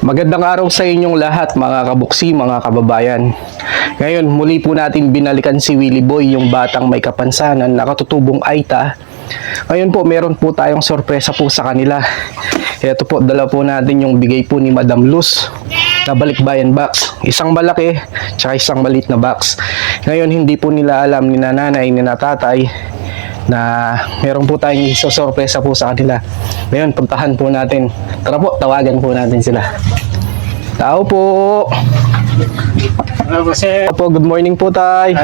Magandang araw sa inyong lahat mga kabuksi, mga kababayan. Ngayon, muli po natin binalikan si Willie Boy, yung batang may kapansanan, nakatutubong Aita. Ngayon po, meron po tayong sorpresa po sa kanila. Ito po, dala po natin yung bigay po ni Madam Luz na balikbayan box. Isang malaki, tsaka isang maliit na box. Ngayon, hindi po nila alam ni nanay, ni natatay, na meron po tayong sorpresa po sa kanila. Ngayon, puntahan po natin. Tara po, tawagan po natin sila. Tao po! Hello po, sir. Opo, good morning po, tay.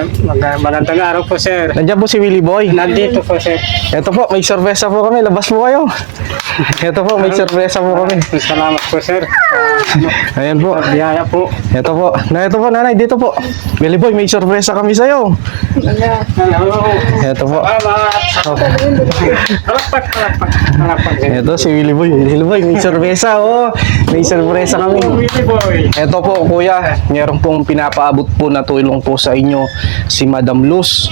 Magandang araw po, sir. Nandiyan po si Willie Boy. Nandito po, sir. Ito po, may sorpresa po kami. Labas po kayo. Ito po, may sorpresa po kami. Salamat po, sir. Ayan po. Biyaya po. Ito po. Ito po, nanay. Dito po. Willie Boy, may sorpresa kami sa'yo. Hello. Ito po. Palakpak. Ito si Willie Boy. Willie Boy, may sorpresa. Oh. May sorpresa kami. Willie Boy. Ito po, kuya. Meron pong pinapaabot po na tulong po sa inyo si Madam Luz.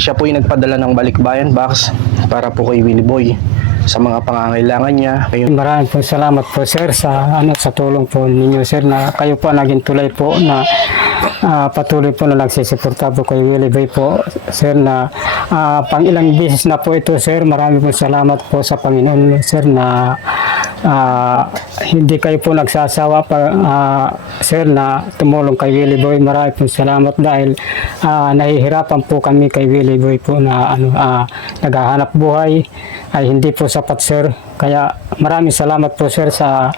Siya po yung nagpadala ng balikbayan box para po kay Willie Boy sa mga pangangailangan niya. Ayun. Maraming po salamat po, sir, sa tulong po ninyo, sir, na kayo po naging tulay po na patuloy po na nagsisuporta po kay Willie Boy po, sir, na pang ilang beses na po ito, sir. Maraming po salamat po sa Panginoon, sir, na hindi kayo po nagsasawa pa, sir, na tumulong kay Willie Boy. Maraming po salamat dahil nahihirapan po kami kay Willie Boy po na naghahanap buhay ay hindi po sapat, sir. Kaya maraming salamat po, sir, sa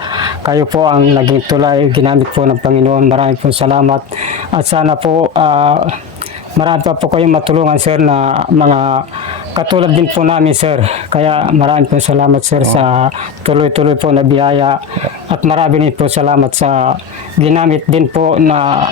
kayo po ang naging tulay, ginamit po ng Panginoon. Maraming po salamat at sana po marami pa po kayong matulungan, sir, na mga katulad din po namin, sir. Kaya maraming po salamat, sir, sa tuloy-tuloy po na biyaya at marami din po salamat sa ginamit din po na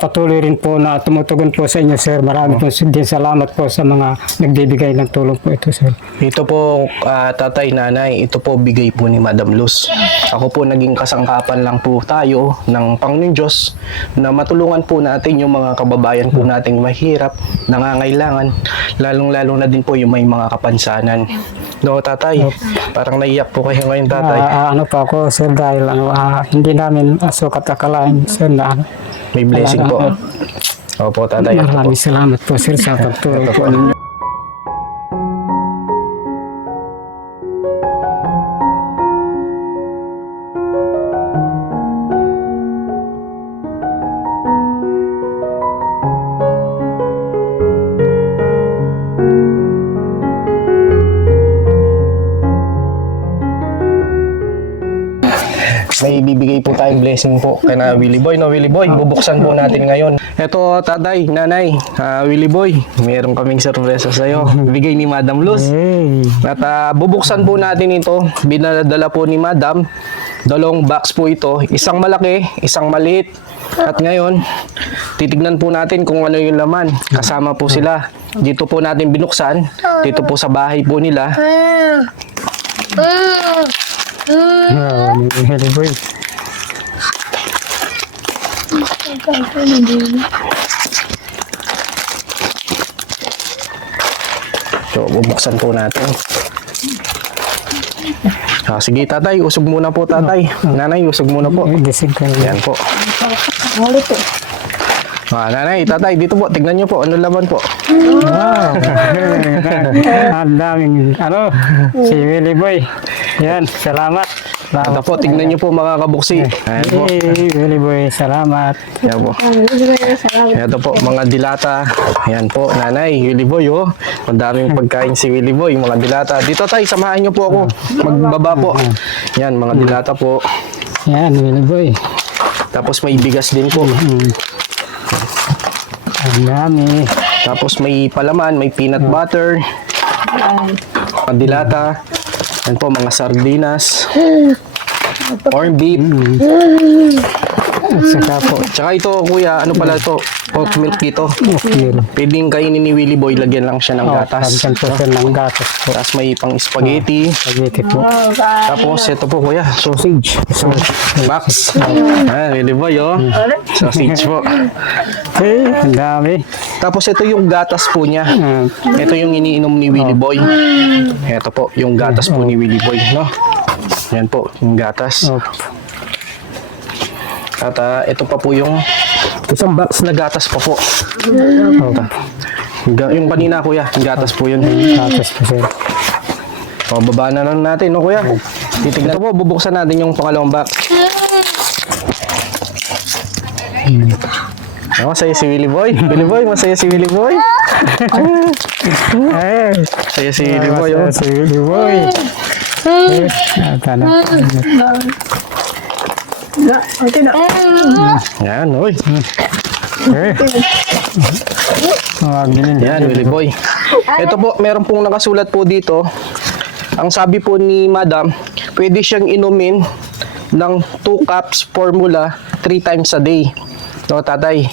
patuloy rin po na tumutugon po sa inyo, sir. Marami po din salamat po sa mga nagbibigay ng tulong po ito, sir. Ito po, tatay, nanay, ito po bigay po ni Madam Luz. Ako po naging kasangkapan lang po tayo ng Panginoon Diyos na matulungan po natin yung mga kababayan po nating mahirap, nangangailangan, lalong-lalo na din po yung may mga kapansanan. No, tatay, parang naiyak po kayo ngayon, tatay. Ano pa ako, sir, dahil hindi namin sukat akalain, sir, na May blessing po. Opo, tatay. maraming salamat po, sir, sa pagtulong po ninyo. May bibigay po tayong blessing po kay na Willie Boy. No, Willie Boy, bubuksan po natin ngayon. Ito, tatay, nanay, Willie Boy, meron kaming sorpresa sa'yo. Bigay ni Madam Luz. At bubuksan po natin ito. Binadala po ni Madam. Dalawang box po ito. Isang malaki, isang maliit. At ngayon, titignan po natin kung ano yung laman. Kasama po sila. Dito po natin binuksan. Dito po sa bahay po nila. Willie Boy. So, bubuksan po natin. Sige, tatay, usog muna po, tatay. Nanay, usog muna po. Gising ka Yan po. Nanay, tatay, dito po, tignan nyo po, ano laman po. Wow! Ang daming, si Willie Boy. Yan, salamat. Ito po, tignan nyo po mga kabuksi. Ayan po. Hey, Willie Boy, salamat. Yan po. Ito po, mga dilata. Ayan po, nanay, Willie Boy, oh. Ang daming pagkain si Willie Boy, mga dilata. Dito, tay, samahan nyo po ako. Magbaba po. Yan, mga dilata po. Yan, Willie Boy. Tapos may bigas din po. Ang dami. Tapos may palaman, may peanut butter. Mga dilata. Yan po, mga sardinas. Corned beef. At saka po, Tsaka ito, kuya, ano pala ito? Oat milk dito. Pwedeng kainin ni Willie Boy, lagyan lang siya ng gatas. Pagkan po sir ng gatas po. Tapos may pang spaghetti. Spaghetti po. Tapos ito po, kuya, sausage. Max. Willie Boy, oh. Sausage po. Hey, ang dami. Tapos ito yung gatas po niya. Ito yung iniinom ni Willie Boy. Ito po, yung gatas po ni Willie Boy, no? Yan po, yung gatas. At ito pa po yung isang box na gatas pa po. Opo. Yung kanina kuya, yung gatas po yun. Gatas po, sir. O, baba na lang natin, no kuya? Titignan po, bubuksan natin yung pangalawang box. Masaya si Willie Boy. Willie Boy, masaya si Willie Boy. Masaya si Willie Boy, oh. Si Willie Boy. Tana. Yan, oy. Yan, Willie Boy. Ito po, meron pong nakasulat po dito. Ang sabi po ni Madam, pwede siyang inumin ng 2 cups formula 3 times a day. No, tatay?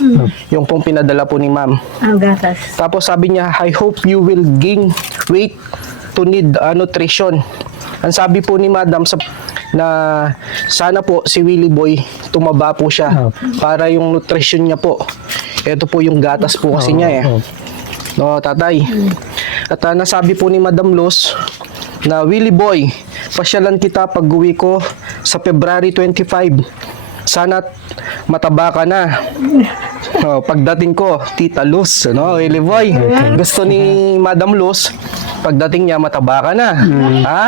Yung pong pinadala po ni Ma'am. Ang gatas. Tapos sabi niya, I hope you will gain weight to need nutrition. Ang sabi po ni Madam na sana po si Willie Boy tumaba po siya para yung nutrition niya po. Ito po yung gatas po kasi niya eh. No, tatay. At nasabi po ni Madam Luz na Willie Boy, pasyalan kita pag-uwi ko sa February 25. Sana mataba ka na. Pagdating ko, Tita Luz, no, Willie Boy. Gusto ni Madam Luz, pagdating niya mataba ka na. Ha?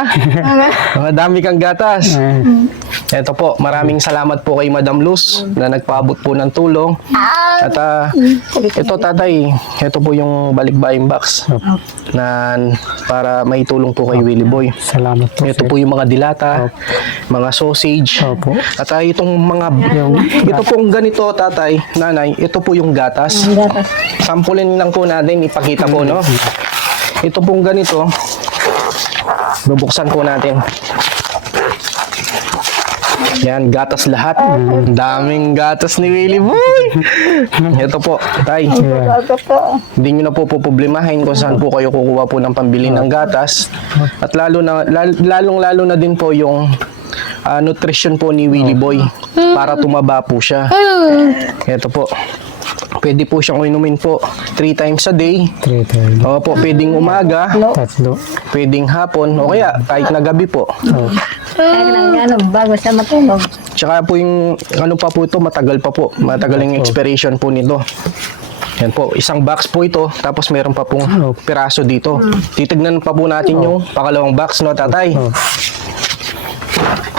Madami kang gatas. Ito po, maraming salamat po kay Madam Luz na nagpaabot po ng tulong. At ito tatay, ito po yung balikbaing box na para may tulong po kay Willie Boy. Salamat po, Ito sir. po yung mga dilata, mga sausage. Opo. At itong mga ito pong ganito tatay, nanay, ito po yung gatas. Ang gatas. Sampulin lang po natin, ipakita po, no? Ito pong ganito, bubuksan po natin. Yan, gatas lahat. Daming gatas ni Willie Boy. Ito po, tay. Gatas po. Hindi nyo na po problemahin kung saan po kayo kukuha po ng pambili ng gatas. At lalong-lalo na din po yung nutrition po ni Willie Boy para tumaba po siya. Ito po. Pwede po siyang inumin po 3 times a day. 3 times. O po, pwedeng umaga, 3. pwedeng hapon, o kaya kahit na gabi po. Kaya nang gano'n, bago siya matulog. Tsaka po yung, ano pa po ito, matagal pa po. Matagal yung expiration po nito. Yan po, isang box po ito, tapos meron pa pong piraso dito. Titignan pa po natin yung pangalawang box, no tatay?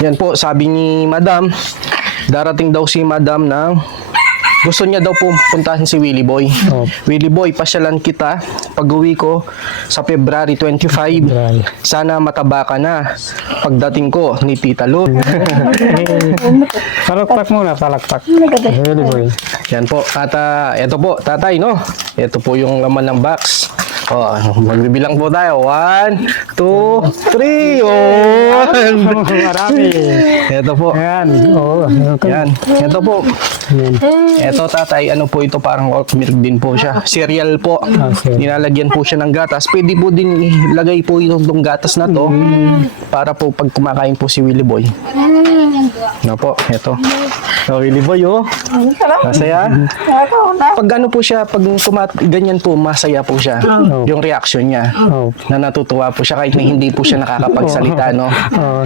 Yan po, sabi ni Madam, darating daw si Madam ng gusto niya daw po puntahan si Willie Boy. Willie Boy, pasyalan kita pag-uwi ko sa February 25. Sana mataba ka na pagdating ko ni Tita Lu. Palakpak muna, palakpak. Willie Boy. Yan po. At ito po, tatay, no? Ito po yung laman ng box. Magbibilang po tayo. 1, 2, 3. Marami. Ito po. Ayan. Yan. Ito po. Ito tatay, ano po ito, parang oat milk din po siya. Cereal po. Nilalagyan po siya ng gatas. Pwede po din ilagay po itong gatas na to para po pag kumakain po si Willie Boy. Ano po, ito. So, Willie Boy, oh. Masaya. Pag ano po siya, pag ganyan po, masaya po siya. Yung reaction niya. Na natutuwa po siya kahit na hindi po siya nakakapagsalita, no?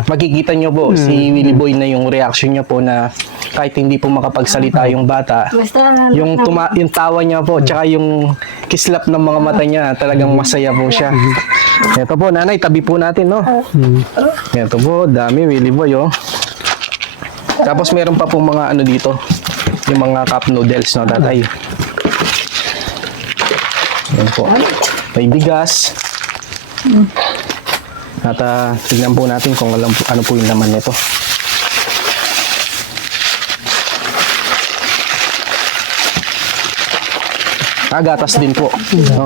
Makikita nyo po si Willie Boy na yung reaction niya po na kahit hindi po makapagsalita yung bata, yung tawa niya po, tsaka yung kislap ng mga mata niya, talagang masaya po siya. Ito po, nanay, tabi po natin, no? Ito po, dami, Willie Boy, oh. Tapos meron pa po mga ano dito, yung mga cup noodles, no, tatay? Yan po. May bigas. At tignan po natin kung ano po yung laman nito. Gatas din po.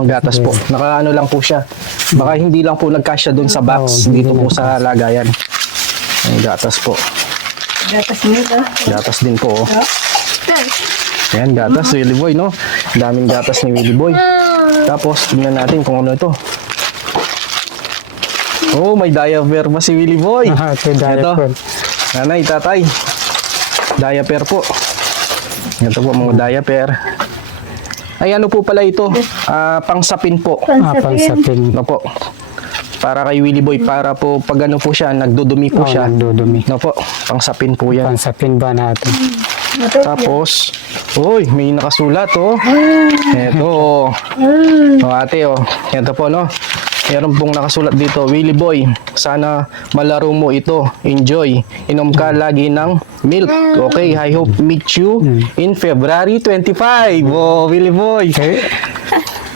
Gatas po. Nakaano lang po siya. Baka hindi lang po nagkasya doon sa box dito po sa lagayan. Ang gatas po. Gatas nito. Gatas din po. Ayan, gatas, Willie Boy, no? Daming gatas ni Willie Boy. Tapos, tingnan natin kung ano ito. Oh, may diaper pa si Willie Boy. Ito. Nanay, tatay. Diaper po. Ito po, mga diaper. Ay, ano po pala ito? Pangsapin po. Pangsapin. Ano po? Para kay Willie Boy, para po pag ano po siya, nagdudumi po siya. Nagdudumi. No po, pangsapin po yan. Pangsapin ba natin? Tapos, uy, may nakasulat, oh. Ito, oh, ate, oh. Ito po, no. Meron pong nakasulat dito, Willie Boy, sana malaro mo ito. Enjoy. Inom ka lagi ng milk. Okay, I hope meet you in February 25. Oh, Willie Boy.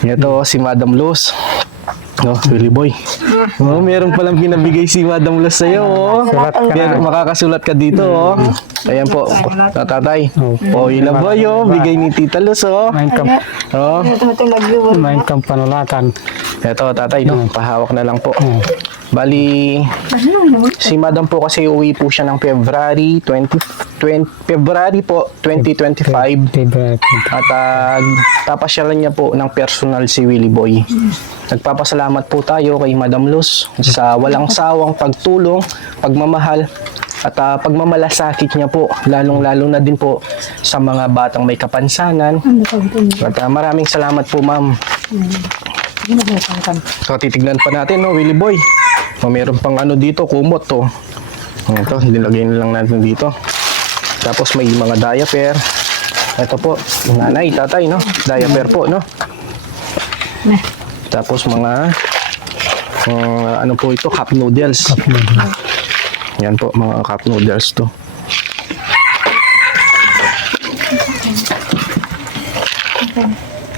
Ito, si Madam Luz. No, Willie Boy. Oh, meron palang pinabigay si Madam Luz sa'yo, oh. Sulat ka na. Makakasulat ka dito, oh. Ayan po, tatay. Oh, Willie Boy, oh. Bigay ni Tita Luz, oh. Oh. Main kang panulatan. Ito, tatay, no? Pahawak na lang po. Bali, si Madam po kasi uwi po siya ng February po, 2025. At tapasyalan niya po ng personal si Willie Boy. Nagpapasalamat po tayo kay Madam Luz sa walang sawang pagtulong, pagmamahal, at pagmamalasakit niya po, lalong-lalo na din po sa mga batang may kapansanan. At maraming salamat po, ma'am. So, titignan pa natin, no, Willie Boy. O, meron pang ano dito, kumot to. Ito, nilagay na lang natin dito. Tapos may mga diaper. Ito po, nanay, tatay, no? Diaper po, no? Tapos mga ano po ito, cup noodles. Yan po, mga cup noodles to.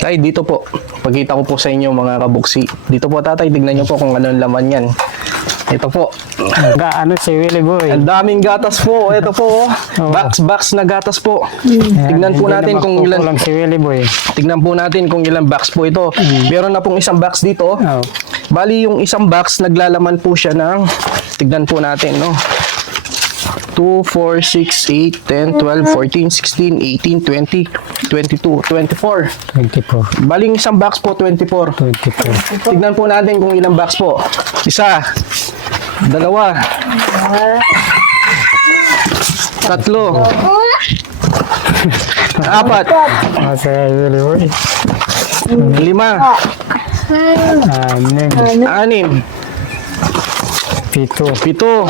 Tay, dito po. Pagkita ko po sa inyo mga kabuksi. Dito po, tatay, tignan nyo po kung anong laman yan. Ito po. Ano si Willie Boy? Ang daming gatas po. Ito po. Box na gatas po. Tignan po natin kung ilan. Lang si Willie Boy. Tignan po natin kung ilang box po ito. Meron na pong isang box dito. Oh. Bali yung isang box naglalaman po siya ng, tignan po natin, no. 2, 4, 6, 8, 10, 12, 14, 16, 18, 20, 22, 24. 24. Bali yung isang box po 24. 24. Tignan po natin kung ilang box po. Isa. Dalawa. Tatlo. Apat. Si Willie Boy. Lima. Anim. Pito. Pito.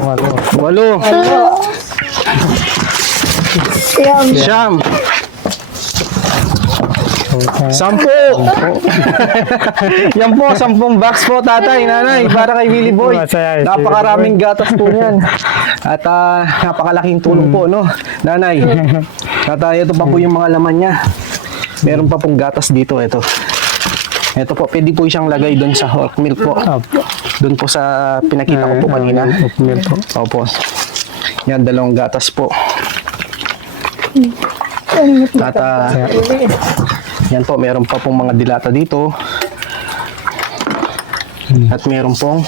Walo. Walo. Siyam. Sampu. Yan po, 10 box po, tatay, nanay, para kay Willie Boy. Napakaraming gatas po yan. At napakalaking tulong po, no, nanay. At ito pa po yung mga laman niya. Meron pa pong gatas dito, ito. Ito po, pwede po siyang lagay doon sa hot milk po. Doon po sa pinakita ko po kanina. Opo. Yan, 2 gatas po. At yan po, meron pa pong mga dilata dito. At meron pong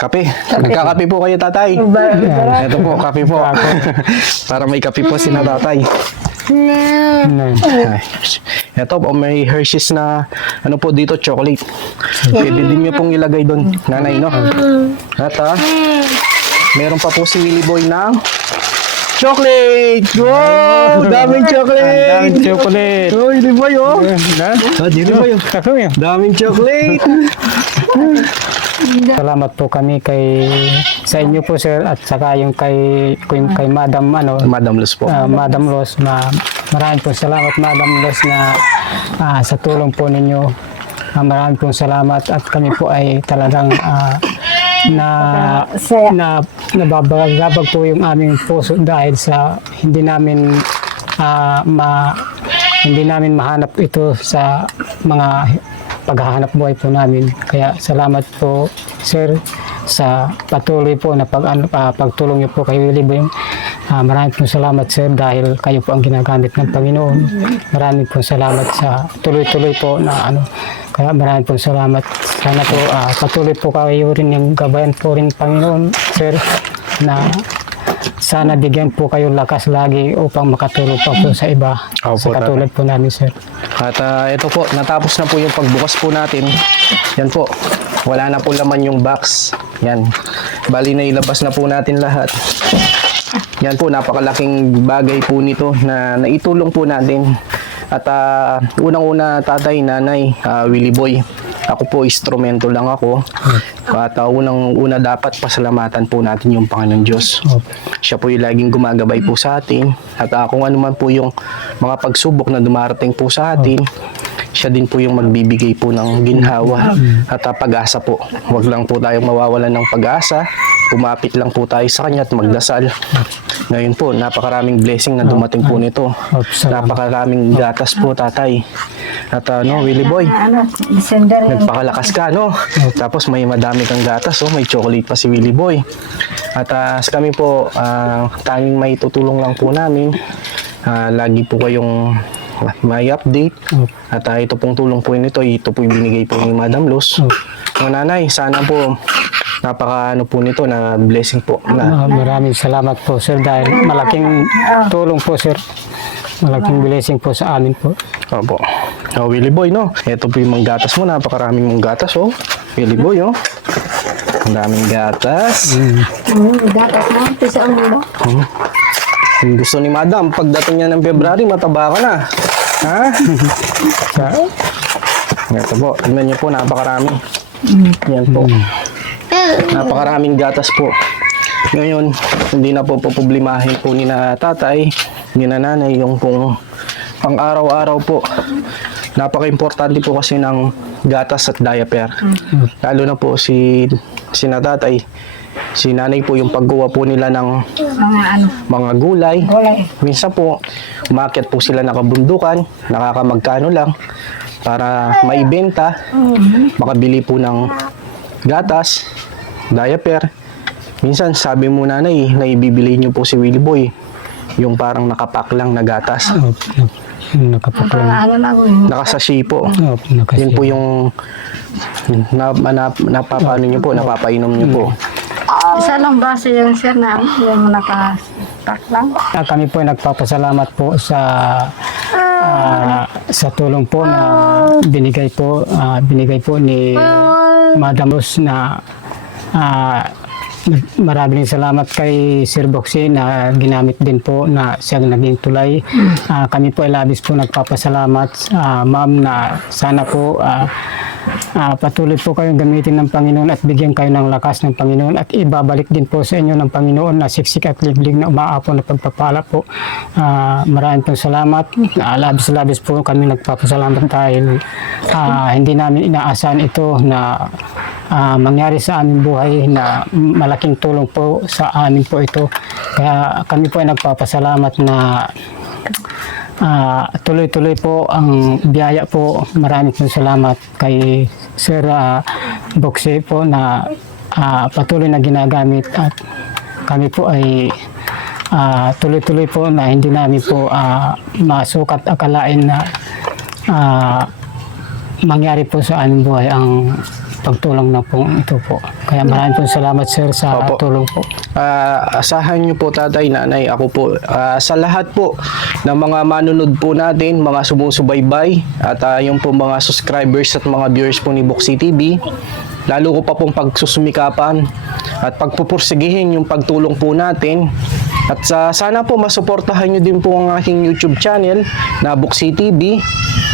kape. Nagkakape po kayo, tatay. Ito po, kape po. Para may kape po si na tatay. Ay, ito po, may Hershey's na ano po dito, chocolate. Pwede din nyo pong ilagay doon, nanay, no? At meron pa po si Willie Boy ng chocolate! Wow! Daming chocolate! Daming chocolate. Oh, Willie Boy, oh! Willie Boy, oh! Daming chocolate! Salamat po kami sa inyo po, sir, at saka yung kay Madam Madam Luz po. Madam Luz. Maraming po salamat, Madam Luz, na sa tulong po ninyo. Maraming po salamat at kami po ay talagang nababagabag po yung aming puso dahil sa hindi namin mahanap ito sa mga paghahanap buhay po namin. Kaya salamat po, sir, sa patuloy po na pagtulong niyo po kay Willie Boy. Maraming po salamat, sir, dahil kayo po ang ginagamit ng Panginoon. Maraming po salamat sa tuloy-tuloy po na kaya maraming po salamat. Sana po patuloy po kayo rin yung gabayan po rin, Panginoon, sir, na sana bigyan po kayo lakas lagi upang makatulong pa po sa iba. Sa katulad po namin, sir. At ito po, natapos na po yung pagbukas po natin. Yan po, wala na po laman yung box. Yan, bali na ilabas na po natin lahat. Yan po, napakalaking bagay po nito na naitulong po natin. At unang-una, tatay, nanay, Willie Boy, Ako po, instrumento lang ako. At unang-una dapat pasalamatan po natin yung Panginoon Diyos. Siya po yung laging gumagabay po sa atin. At kung ano man po yung mga pagsubok na dumarating po sa atin, siya din po yung magbibigay po ng ginhawa at pag-asa po. Huwag lang po tayong mawawalan ng pag-asa. Kumapit lang po tayo sa Kanya at magdasal. Ngayon po, napakaraming blessing na dumating po nito. Napakaraming gatas po, tatay. At Willie Boy, Ano, December yun. nagpakalakas ka, no? Tapos may madami kang gatas, oh. May chocolate pa si Willie Boy. At kami po, tanging may tutulong lang po namin. Lagi po kayong may update. At ito pong tulong po nito, ito po yung binigay po ni Madam Luz. Mga nanay, sana po napaka po nito na blessing po na Maraming salamat po sir dahil malaking tulong po sir. Malaking blessing po sa amin po. opo. Willie Boy, no? Ito po yung mga gatas mo, napakaraming mong gatas, oh. Willie Boy, oh. Ang daming gatas. Dapat na, pisa ang ulo. Yung gusto ni Madam, pagdating niya ng February, mataba ka na. Ha? Sa, Ito po, tignan niyo po, napakarami. Yan po. Napakaraming gatas po. Ngayon, hindi na po problemahin po ni na tatay, ni na nanay, yung pong pang araw-araw po. Napaka-importante po kasi ng gatas at diaper. Lalo na po si natatay, si nanay po yung paggawa po nila ng Mga ano, mga gulay. gulay. Minsan po, umakyat po sila nakabundukan, nakakamagkano lang para maibenta, makabili po ng gatas, diaper. Minsan sabi mo nanay, naibibili niyo po si Willie Boy, yung parang nakapack lang na gatas. nakapaklang. Ano na ako yun. Nakasashi po. Yun po yung napapano niyo po, napapainom niyo po. Isa lang baso yung sir na yung nakapak lang. Kami po ay nagpapasalamat po sa tulong po na binigay po ni Madam Luz na maraming salamat kay Sir Boxy na ginamit din po na siya naging tulay. Kami po ay labis po nagpapasalamat ma'am na sana po patuloy po kayong gamitin ng Panginoon at bigyan kayo ng lakas ng Panginoon at ibabalik din po sa inyo ng Panginoon na siksik at liglig na umaapon na pagpapala po. Maraming pong salamat. Labis-labis po kami nagpapasalamat dahil hindi namin inaasahan ito na mangyari sa aming buhay na malaking tulong po sa amin po ito. Kaya kami po ay nagpapasalamat na tuloy-tuloy po ang biyaya po. Maraming pong salamat kay Sir Boxy po na patuloy na ginagamit at kami po ay tuloy-tuloy po na hindi namin po masukat akalain na mangyari po sa aming buhay ang pagtulong na po ito po. Kaya maraming pong salamat sir sa Opo. tulong po. Asahan niyo po tatay, nanay, ako po. Sa lahat po ng mga manunod po natin, mga sumusubaybay at yung po mga subscribers at mga viewers po ni Boxy TV, lalo ko pa pong pagsusumikapan at pagpupursigihin yung pagtulong po natin. At sana po masuportahan nyo din po ang aking YouTube channel na Boxy TV.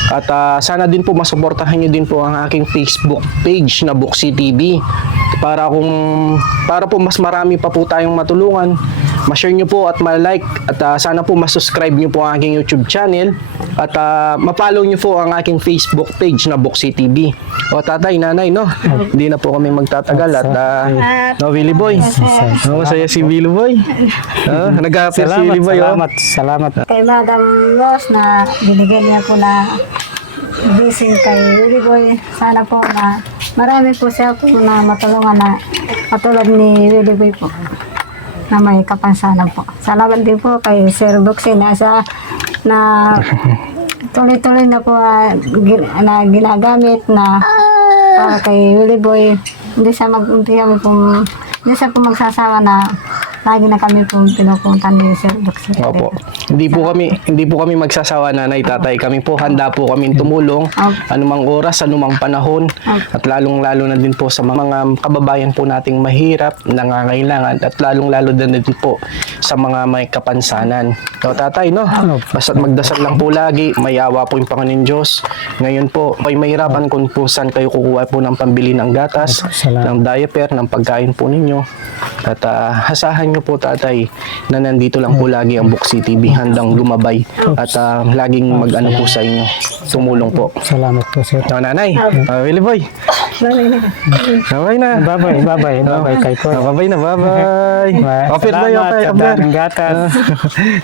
At sana din po masuportahan nyo din po ang aking Facebook page na Boxy TV para po mas marami pa po tayong matulungan. Ma-share nyo po at ma-like at sana po ma-subscribe nyo po ang aking YouTube channel at ma-follow nyo po ang aking Facebook page na Boxy TV. O tatay, nanay, no? Hindi na po kami magtatagal at no, Willie Boy. No, masaya si Willie Boy. Nag-happy si Willie Boy. Salamat. Kay Madam Luz na binigyan niya po na blessing kay Willie Boy. Sana po na marami po siya po na matulungan na katulad ni Willie Boy po na may kapansanan po. Salamat din po kay Sir Boxy na tuloy-tuloy na po na ginagamit na para kay Willie Boy. Hindi siya po magsasawa na lagi na kami po pinupuntan ni Sir Dr. Opo. Hindi po kami magsasawa, nanay, tatay. Kami po handa po kami tumulong anumang oras, anumang panahon, at lalong-lalo na din po sa mga kababayan po nating mahirap, nangangailangan, at lalong-lalo na din po sa mga may kapansanan. So, tatay, no? Basta't magdasal lang po lagi, may awa po yung Panginoon Diyos. Ngayon po, may mahirapan kung po saan kayo kukuha po ng pambili ng gatas, ng diaper, ng pagkain po ninyo. At hasahan nyo po, tatay, na nandito lang po lagi ang Buksi TV, handang lumabay at laging mag-ano po sa inyo, tumulong po. Salamat po, sir. So, nanay, Willie Boy, bye na. Bye-bye kay po. Bye na, bye-bye. Offer na yun, Salamat sa offer. daming gatas.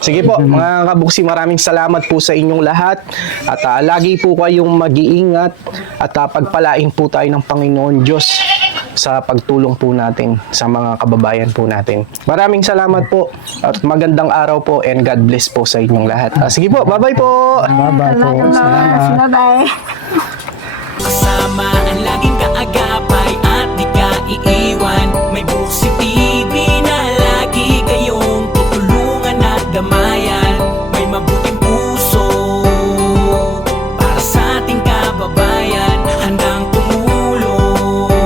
Sige po, mga kabuksi, maraming salamat po sa inyong lahat. At lagi po kayong mag-iingat at pagpalain po tayo ng Panginoon Diyos sa pagtulong po natin sa mga kababayan po natin. Maraming salamat po at magandang araw po and God bless po sa inyong lahat. Sige po, bye-bye po! Bye-bye po. Salamat. Bye-bye. Kasama ang laging kaagapay at di ka iiwan. May Buksi TV na lagi kayong tutulungan at damayan. May mabuting puso para sa ating kababayan, handang tumulong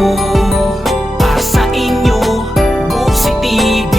para sa inyo. Buksi TV.